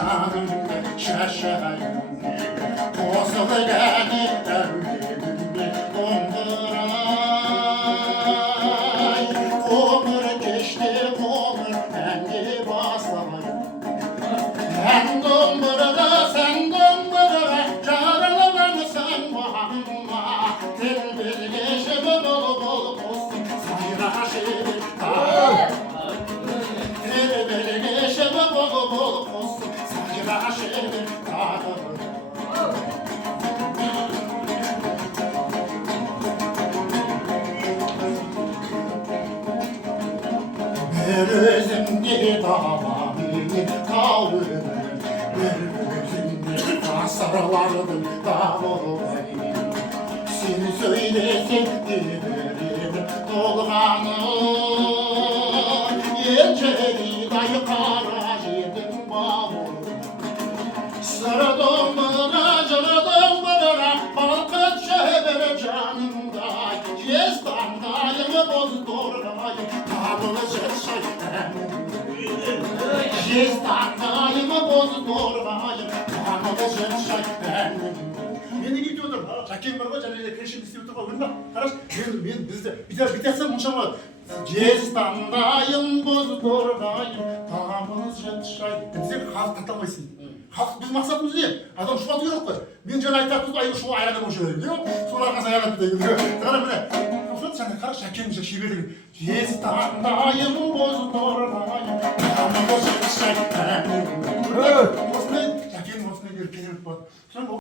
canımda şaşayım Bozulu beni evimde donduray Ömür geçti ömür kendi baslayım Ben dombırada sen dombırada Çağrılan sen muhamma Dil bir geçimi bol bol olsun Sayra şiir Dil bir geçimi bol bol olsun Sayra şiir Bir özümde davamı kavurur Bir özümde kasarlardım davayı Seni söylesin dilerim dolganım Yelçeli dayı kara yedim bağım Sıra dombıra Balkın şehir canımda Yestandayım bozdurayım Tadını çekşayım Yestandayım bozdurayım Tadını çekşayım Мен неге өйтіп отырмын жәкең бар ғой және де крешин істеп отыр ғой көрдің ба қарашы мен бізді бүйтіп айтсам мұншама Yestandayım bozdurayım Tadını çekşayım бізде халық қата алмайсың халық біздің мақсатымыз не адам шұбату керек қой мен жаңа айтатынбыз ай шұға аяқ адам болып жүре береді сол арқасында аяқ адам деген қара міне жаңа қарашы жәкеңнің шеберлігі Yestandayım bozdurayım Tadını çekşayım осындай жәкенің осындай беріп келіп болады